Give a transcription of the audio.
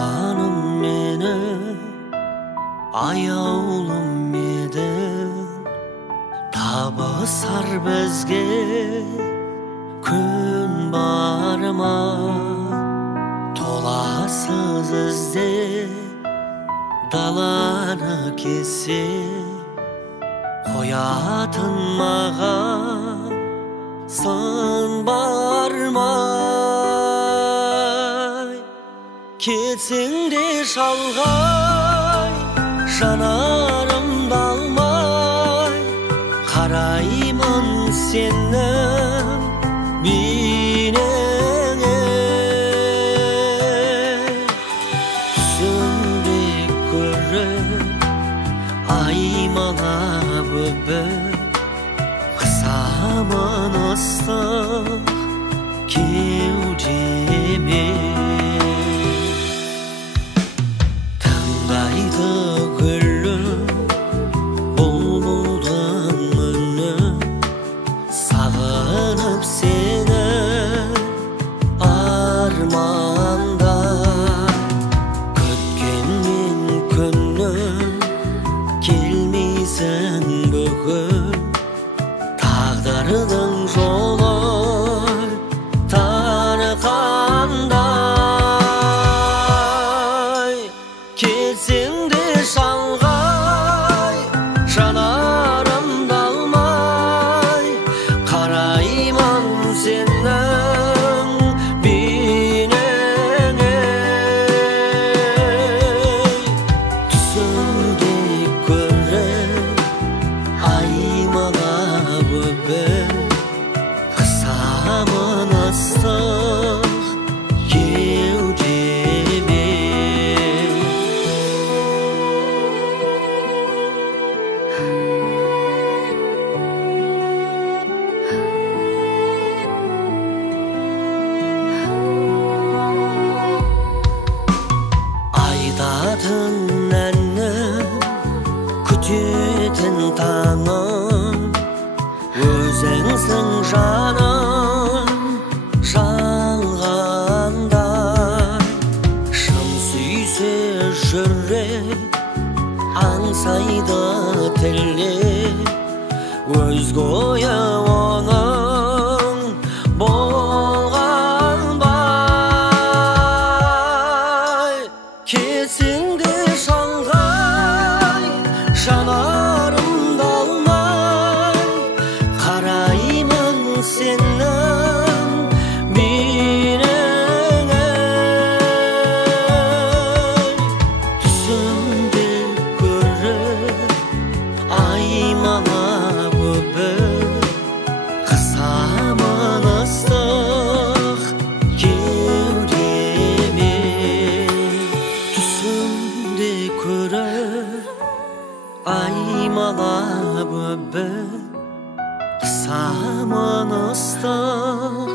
Canım meni ayağım eden tabasar bizge kun barma tolasız izde dalana kesi koyatın mağan san barmay Ketsingde şalgay janarım dalmay qarayman senden binene түсімде көріп аймала өбіп қысамын ыстық кеудеме тыңдайды гүлім бұлбұлдың үні сағынып сені арманда күткенмен күнім келмейсің бүгін тағдырдың жолы тарқандай кетсеңде шалғай жанарым далмай қарайман сенің бейнеңе түсімде көріп аймалап өбіп қысамын ыстық кеудеме айтатын әнім күтетін таңым өзіңсің жаным жалғандай шын сүйсе жүрек аңсайды тілек өзге ойы оның болғанбай кетсеңде шалғай жанарым далмай қараймын сенің бейнеңе түсімде көріп аймалап өбіп қысамын ыстық кеудеме түсімде көріп аймалап өбіп қысамын ыстық